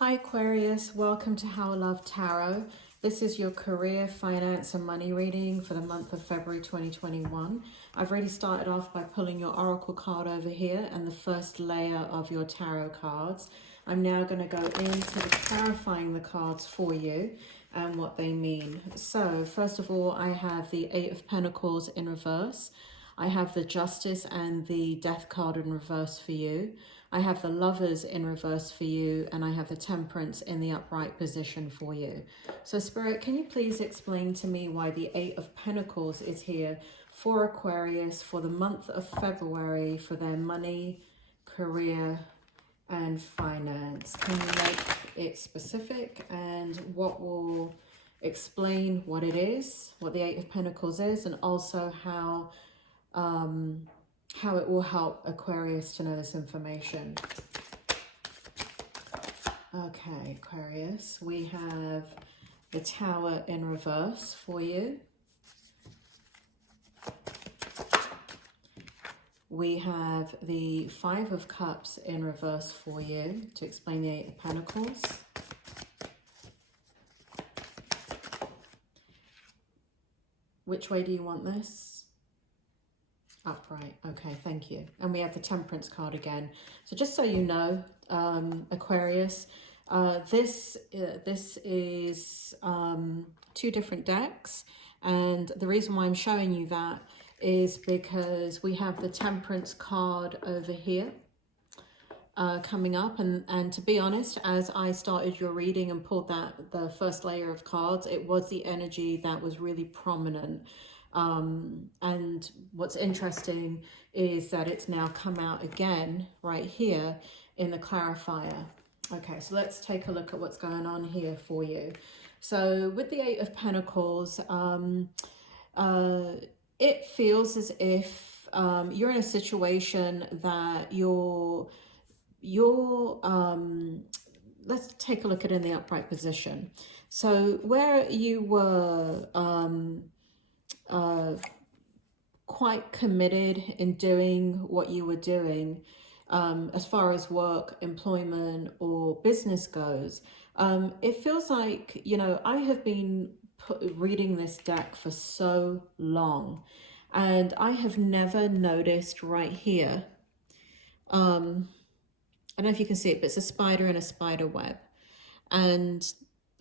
Hi Aquarius, welcome to How I Love Tarot. This is your career, finance and money reading for the month of February 2021. I've already started off by pulling your oracle card over here and the first layer of your tarot cards. I'm now going to go into the clarifying the cards for you and what they mean. So first of all, I have the Eight of Pentacles in reverse. I have the Justice and the Death card in reverse for you. I have the Lovers in reverse for you, and I have the Temperance in the upright position for you. So Spirit, can you please explain to me why the Eight of Pentacles is here for Aquarius for the month of February for their money, career, and finance? Can you make it specific, and what will explain what it is, what the Eight of Pentacles is, and also how it will help Aquarius to know this information. Okay, Aquarius, we have the Tower in reverse for you. We have the Five of Cups in reverse for you to explain the Eight of Pentacles. Which way do you want this? Upright. Okay, thank you. And we have the Temperance card again. So just so you know, Aquarius, this is two different decks, and the reason why I'm showing you that is because we have the Temperance card over here coming up, and to be honest, as I started your reading and pulled the first layer of cards, it was the energy that was really prominent. And what's interesting is that it's now come out again right here in the clarifier. Okay, so let's take a look at what's going on here for you. So with the Eight of Pentacles, it feels as if you're in a situation that let's take a look at it in the upright position. So where you were quite committed in doing what you were doing as far as work, employment, or business goes, it feels like, you know, I have been reading this deck for so long, and I have never noticed right here, I don't know if you can see it, but it's a spider in a spider web. And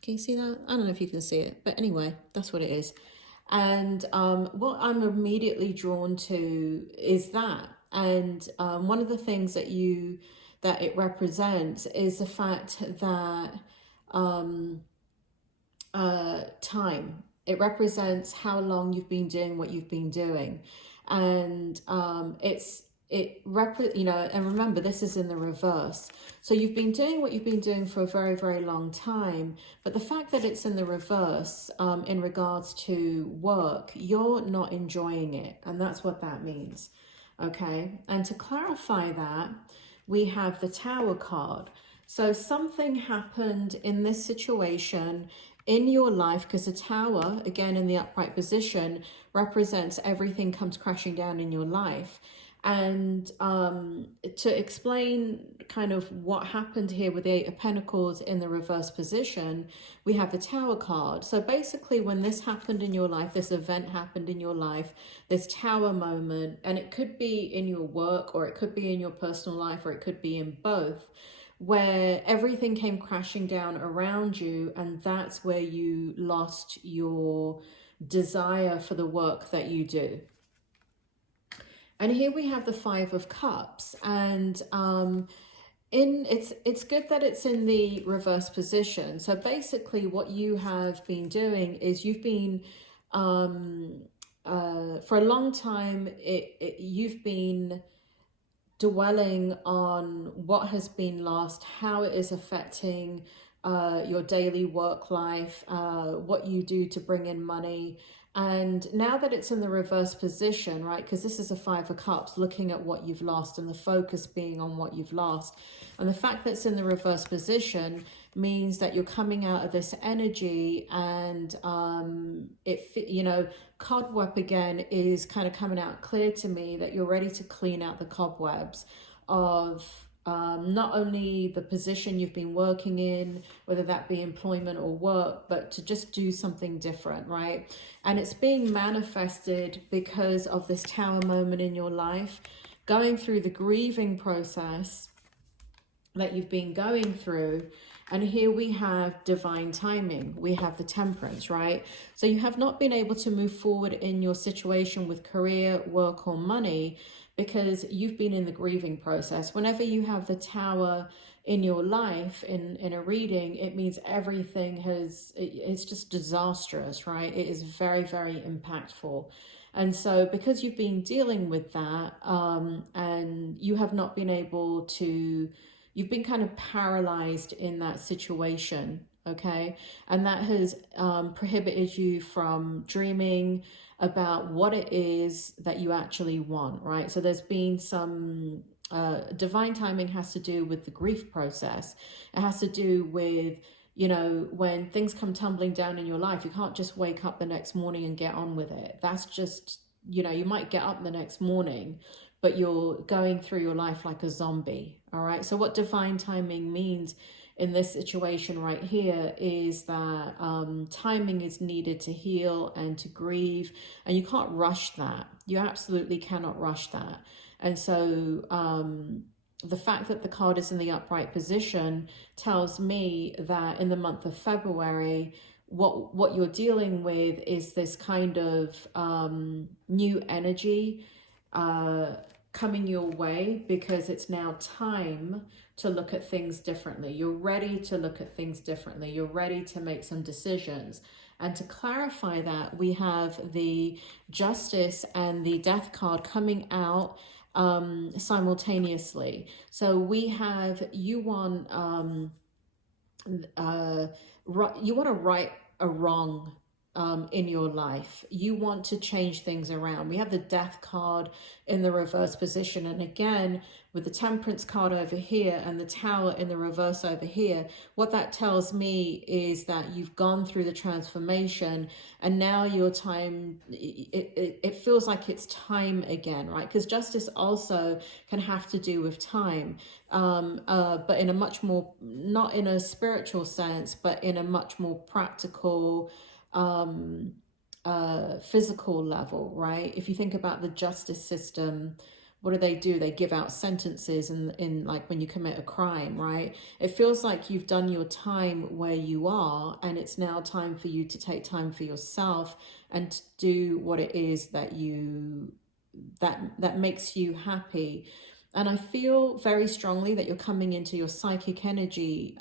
can you see that? I don't know if you can see it, but anyway, that's what it is. And what I'm immediately drawn to is that. And one of the things that it represents is the fact that time. It represents how long you've been doing what you've been doing. And you know, and remember, this is in the reverse. So you've been doing what you've been doing for a very, very long time. But the fact that it's in the reverse in regards to work, you're not enjoying it. And that's what that means. Okay. And to clarify that, we have the Tower card. So something happened in this situation in your life, because the Tower, again, in the upright position, represents everything comes crashing down in your life. And to explain kind of what happened here with the Eight of Pentacles in the reverse position, we have the Tower card. So basically, when this happened in your life, this event happened in your life, this Tower moment, and it could be in your work, or it could be in your personal life, or it could be in both, where everything came crashing down around you, and that's where you lost your desire for the work that you do. And here we have the Five of Cups, and it's good that it's in the reverse position. So basically what you have been doing is you've been, for a long time, you've been dwelling on what has been lost, how it is affecting your daily work life, what you do to bring in money. And now that it's in the reverse position, right, because this is a Five of Cups, looking at what you've lost and the focus being on what you've lost. And the fact that it's in the reverse position means that you're coming out of this energy, and you know, cobweb again is kind of coming out clear to me, that you're ready to clean out the cobwebs of not only the position you've been working in, whether that be employment or work, but to just do something different, right? And it's being manifested because of this tower moment in your life, going through the grieving process that you've been going through. And here we have divine timing. We have the temperance, right? So you have not been able to move forward in your situation with career, work, or money because you've been in the grieving process. Whenever you have the tower in your life in a reading, it means everything it's just disastrous, right? It is very, very impactful. And so because you've been dealing with that, and you have not been able to, you've been kind of paralyzed in that situation, okay? And that has prohibited you from dreaming about what it is that you actually want, right? So there's been some divine timing has to do with the grief process. It has to do with, you know, when things come tumbling down in your life, you can't just wake up the next morning and get on with it. That's just, you know, you might get up the next morning, but you're going through your life like a zombie, all right? So what divine timing means in this situation right here is that timing is needed to heal and to grieve, and you can't rush that. You absolutely cannot rush that. And so the fact that the card is in the upright position tells me that in the month of February, what you're dealing with is this kind of new energy coming your way, because it's now time to look at things differently. You're ready to look at things differently. You're ready to make some decisions. And to clarify that, we have the Justice and the Death card coming out simultaneously. So we have, you want to right a wrong in your life. You want to change things around. We have the Death card in the reverse position. And again, with the Temperance card over here and the Tower in the reverse over here, what that tells me is that you've gone through the transformation and now your time, it feels like it's time again, right? Because justice also can have to do with time, but in a much more, not in a spiritual sense, but in a much more practical, physical level, right? If you think about the justice system, what do? They give out sentences in like when you commit a crime, right? It feels like you've done your time where you are, and it's now time for you to take time for yourself and to do what it is that that makes you happy. And I feel very strongly that you're coming into your psychic energy,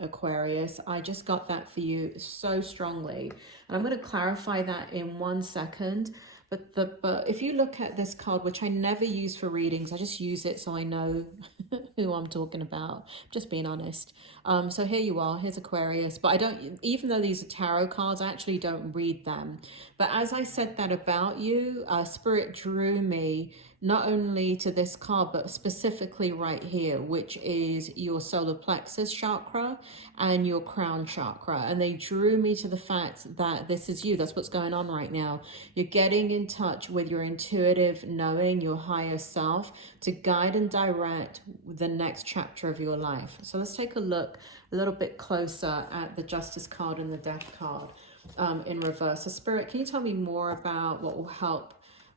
Aquarius. I just got that for you so strongly. And I'm going to clarify that in 1 second. But if you look at this card, which I never use for readings, I just use it so I know who I'm talking about, just being honest. So here you are, here's Aquarius, but I don't, even though these are tarot cards, I actually don't read them. But as I said that about you, Spirit drew me not only to this card, but specifically right here, which is your solar plexus chakra and your crown chakra. And they drew me to the fact that this is you. That's what's going on right now. You're getting in touch with your intuitive knowing, your higher self, to guide and direct the next chapter of your life. So let's take a look a little bit closer at the Justice card and the Death card in reverse. So Spirit, can you tell me more about what will help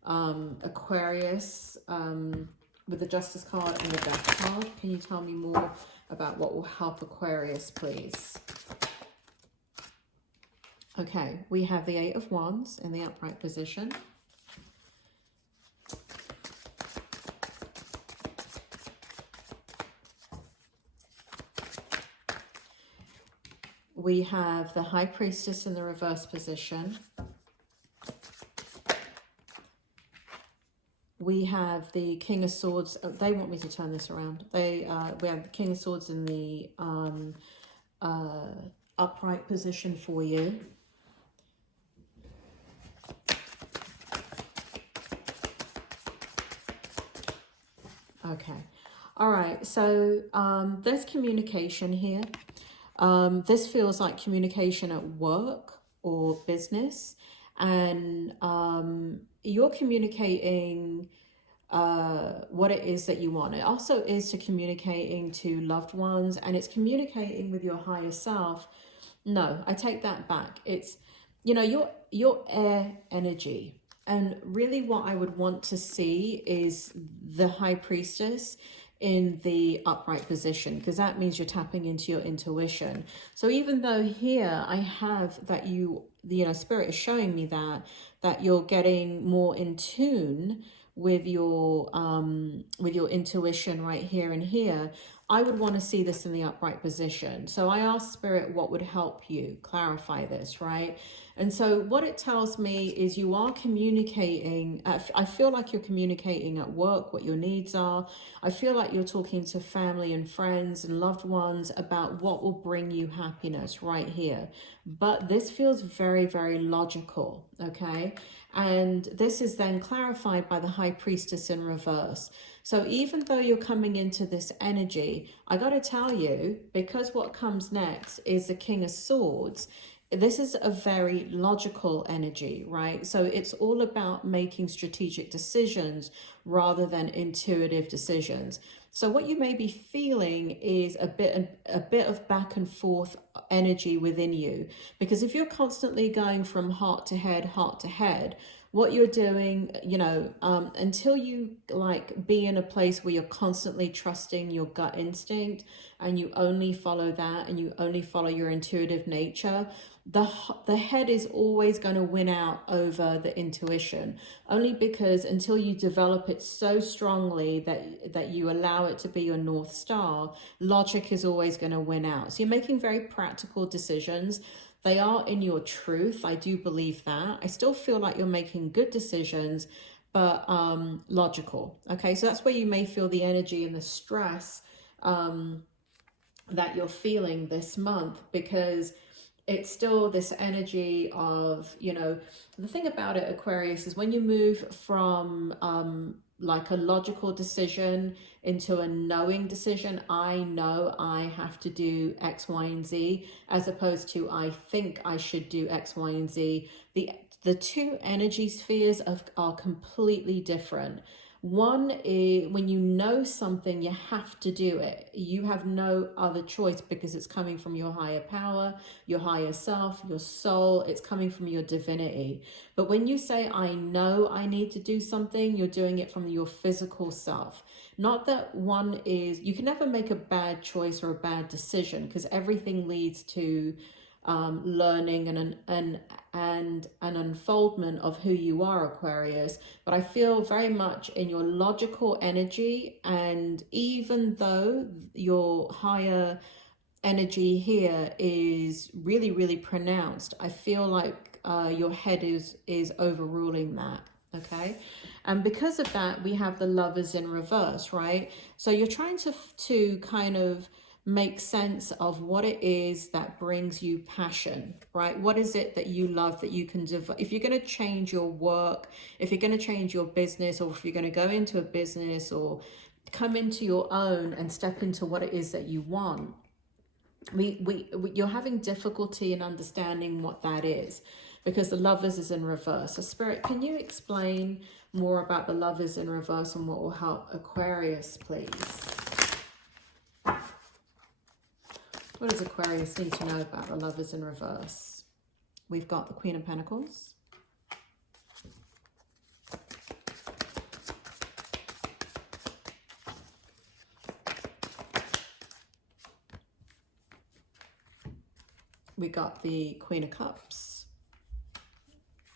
Aquarius with the Justice card and the Death card? Can you tell me more about what will help Aquarius, please? Okay, we have the Eight of Wands in the upright position. We have the High Priestess in the reverse position. We have the King of Swords. They want me to turn this around. We have the King of Swords in the upright position for you. Okay. All right. So there's communication here. This feels like communication at work or business. And you're communicating what it is that you want. It also is to communicating to loved ones, and it's communicating with your higher self. No, I take that back. It's, you know, your air energy. And really what I would want to see is the High Priestess in the upright position, because that means you're tapping into your intuition. So even though here I have that you know, Spirit is showing me that you're getting more in tune with your intuition right here and here, I would want to see this in the upright position. So I asked Spirit what would help you clarify this, right? And so what it tells me is you are communicating. I feel like you're communicating at work what your needs are. I feel like you're talking to family and friends and loved ones about what will bring you happiness right here. But this feels very, very logical, okay? And this is then clarified by the High Priestess in reverse. So even though you're coming into this energy, I got to tell you, because what comes next is the King of Swords, this is a very logical energy, right? So it's all about making strategic decisions rather than intuitive decisions. So what you may be feeling is a bit of back and forth energy within you, because if you're constantly going from heart to head, what you're doing, you know, until you like be in a place where you're constantly trusting your gut instinct and you only follow that and you only follow your intuitive nature, the head is always going to win out over the intuition, only because until you develop it so strongly that you allow it to be your North Star, logic is always going to win out. So you're making very practical decisions. They are in your truth. I do believe that. I still feel like you're making good decisions, but logical. Okay, so that's where you may feel the energy and the stress that you're feeling this month, because it's still this energy of, you know, the thing about it, Aquarius, is when you move from like a logical decision into a knowing decision, I know I have to do X, Y, and Z, as opposed to I think I should do X, Y, and Z. The two energy spheres are completely different. One is when you know something, you have to do it. You have no other choice because it's coming from your higher power, your higher self, your soul. It's coming from your divinity. But when you say, I know I need to do something, you're doing it from your physical self. Not that one is, you can never make a bad choice or a bad decision, because everything leads to learning and an unfoldment of who you are, Aquarius. But I feel very much in your logical energy, and even though your higher energy here is really, really pronounced, I feel like your head is overruling that. Okay, and because of that, we have the Lovers in reverse, right? So you're trying to kind of make sense of what it is that brings you passion, right? What is it that you love that you can develop? If you're going to change your work, if you're going to change your business, or if you're going to go into a business or come into your own and step into what it is that you want, you're having difficulty in understanding what that is, because the Lovers is in reverse. So Spirit, can you explain more about the Lovers in reverse and what will help Aquarius, please? What does Aquarius need to know about the Lovers in reverse? We've got the Queen of Pentacles. We got the Queen of Cups.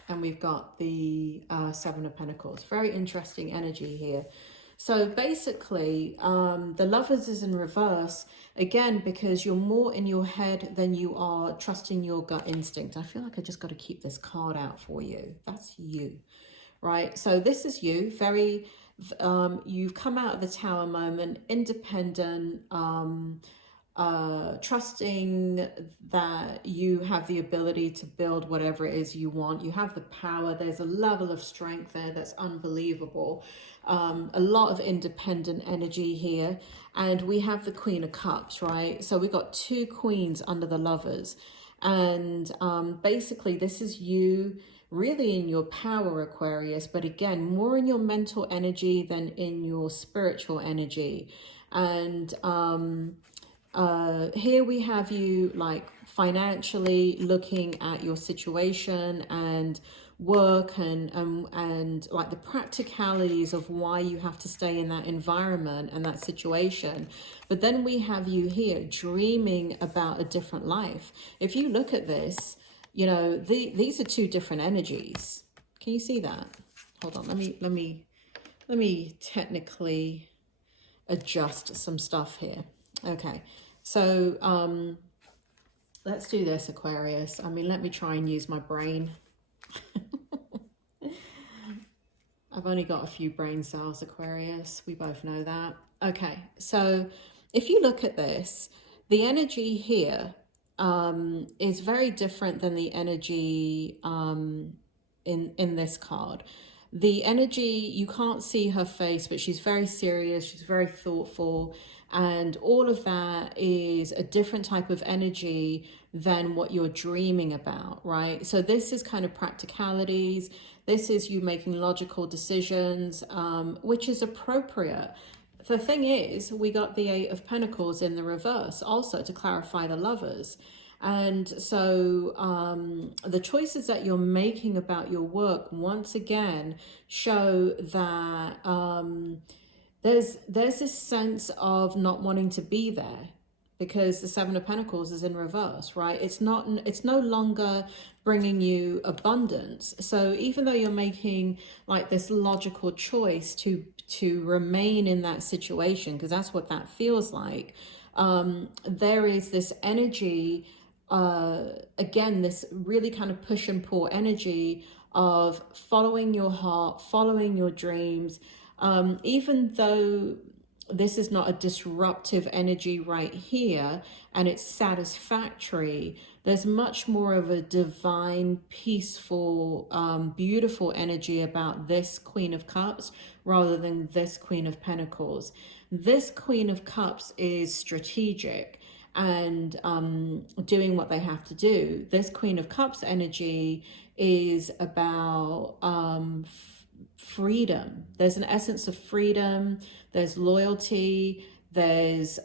And we've got the Seven of Pentacles. Very interesting energy here. So basically, the Lovers is in reverse, again, because you're more in your head than you are trusting your gut instinct. I feel like I just got to keep this card out for you. That's you, right? So this is you, very, you've come out of the Tower moment, independent, trusting that you have the ability to build whatever it is you want. You have the power. There's a level of strength there that's unbelievable. A lot of independent energy here. And we have the Queen of Cups, right? So we got two queens under the Lovers. And basically this is you really in your power, Aquarius, but again, more in your mental energy than in your spiritual energy. And here we have you like financially looking at your situation and work and like the practicalities of why you have to stay in that environment and that situation. But then we have you here dreaming about a different life. If you look at this, you know, these are two different energies. Can you see that? Hold on, let me technically adjust some stuff here. Okay, so let's do this, Aquarius. I mean, let me try and use my brain. I've only got a few brain cells, Aquarius. We both know that. Okay, so if you look at this, the energy here is very different than the energy in this card. The energy, you can't see her face, but she's very serious, she's very thoughtful, and all of that is a different type of energy than what you're dreaming about, right? So this is kind of practicalities. This is you making logical decisions, which is appropriate. The thing is, we got the Eight of Pentacles in the reverse also to clarify the Lovers. And so the choices that you're making about your work, once again, show that there's this sense of not wanting to be there, because the Seven of Pentacles is in reverse, right? It's no longer bringing you abundance. So even though you're making like this logical choice to remain in that situation, because that's what that feels like, there is this energy, again, this really kind of push and pull energy of following your heart, following your dreams, even though this is not a disruptive energy right here and it's satisfactory, there's much more of a divine, peaceful, beautiful energy about this Queen of Cups rather than this Queen of Pentacles. This Queen of Cups is strategic and doing what they have to do. This Queen of Cups energy is about freedom. There's an essence of freedom, there's loyalty, there's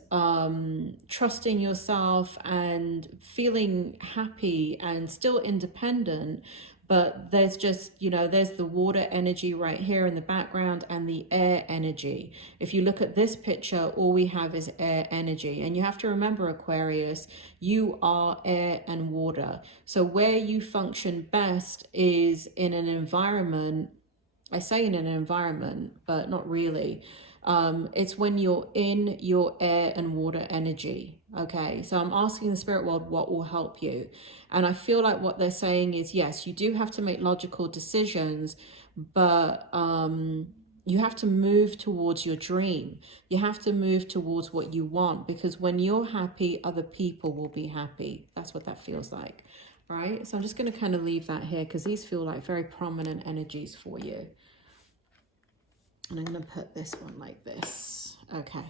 trusting yourself and feeling happy and still independent. But there's just, you know, there's the water energy right here in the background and the air energy. If you look at this picture, all we have is air energy. And you have to remember, Aquarius, you are air and water. So where you function best is in an environment, I say in an environment, but not really. It's when you're in your air and water energy. Okay, so I'm asking the spirit world what will help you. And I feel like what they're saying is, yes, you do have to make logical decisions, but you have to move towards your dream. You have to move towards what you want, because when you're happy, other people will be happy. That's what that feels like, right? So I'm just going to kind of leave that here because these feel like very prominent energies for you. And I'm going to put this one like this. Okay.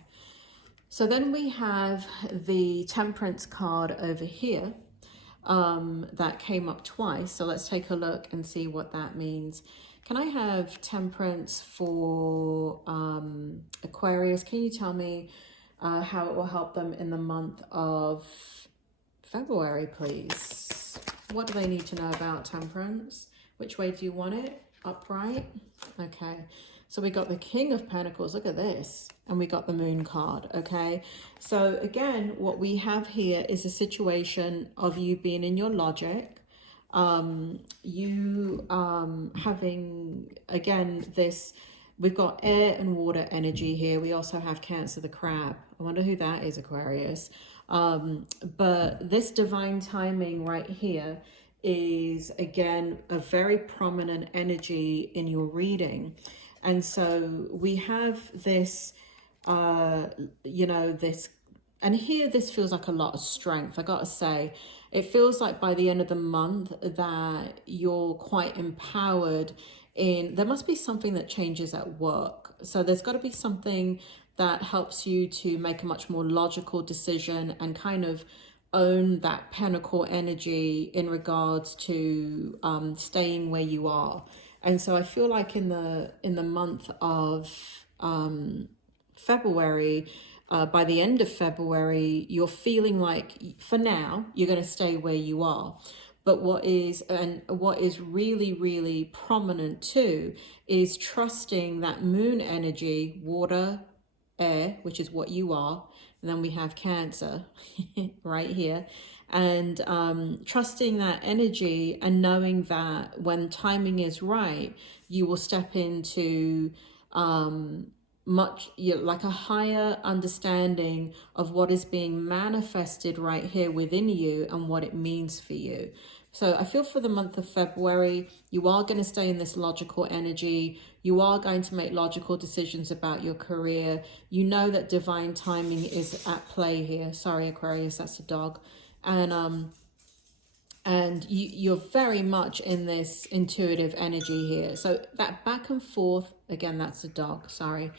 So then we have the Temperance card over here that came up twice. So let's take a look and see what that means. Can I have Temperance for Aquarius? Can you tell me how it will help them in the month of February, please? What do they need to know about Temperance? Which way do you want it? Upright? Okay. So we got the King of Pentacles, look at this, and we got the Moon card, okay? So again, what we have here is a situation of you being in your logic, you having, again, this, we've got air and water energy here. We also have Cancer the Crab. I wonder who that is, Aquarius. But this divine timing right here is, again, a very prominent energy in your reading. And so we have this, you know, this, and here this feels like a lot of strength. I gotta say, it feels like by the end of the month that you're quite empowered in, there must be something that changes at work. So there's got to be something that helps you to make a much more logical decision and kind of own that pentacle energy in regards to staying where you are. And so I feel like in the month of February, by the end of February, you're feeling like for now you're going to stay where you are. But what is really, really prominent too is trusting that moon energy, water, air, which is what you are. And then we have Cancer right here. And trusting that energy and knowing that when timing is right, you will step into like a higher understanding of what is being manifested right here within you and what it means for you. So I feel for the month of February, you are going to stay in this logical energy. You are going to make logical decisions about your career. You know that divine timing is at play here. Sorry, Aquarius, that's a dog. And you're very much in this intuitive energy here. So that back and forth, again, that's a dog, sorry.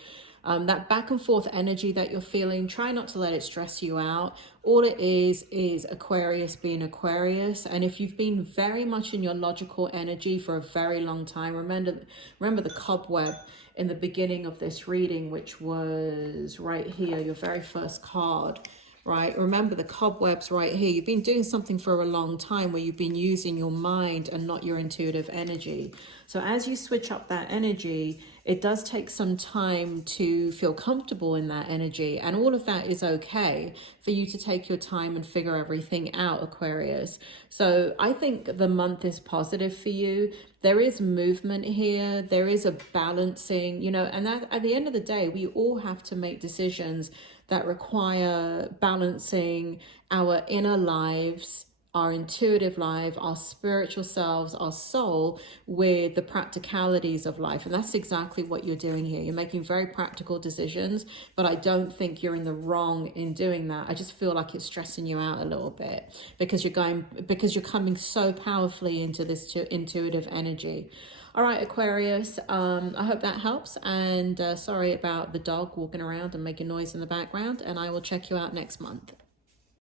That back and forth energy that you're feeling, try not to let it stress you out. All it is Aquarius being Aquarius. And if you've been very much in your logical energy for a very long time, remember the cobweb in the beginning of this reading, which was right here, your very first card. Right? Remember the cobwebs right here. You've been doing something for a long time where you've been using your mind and not your intuitive energy. So as you switch up that energy, it does take some time to feel comfortable in that energy. And all of that is okay for you to take your time and figure everything out, Aquarius. So I think the month is positive for you. There is movement here. There is a balancing, you know, and that, at the end of the day, we all have to make decisions that require balancing our inner lives, our intuitive life, our spiritual selves, our soul, with the practicalities of life. And that's exactly what you're doing here. You're making very practical decisions, but I don't think you're in the wrong in doing that. I just feel like it's stressing you out a little bit because you're coming so powerfully into this intuitive energy. All right, Aquarius, I hope that helps. And sorry about the dog walking around and making noise in the background. And I will check you out next month.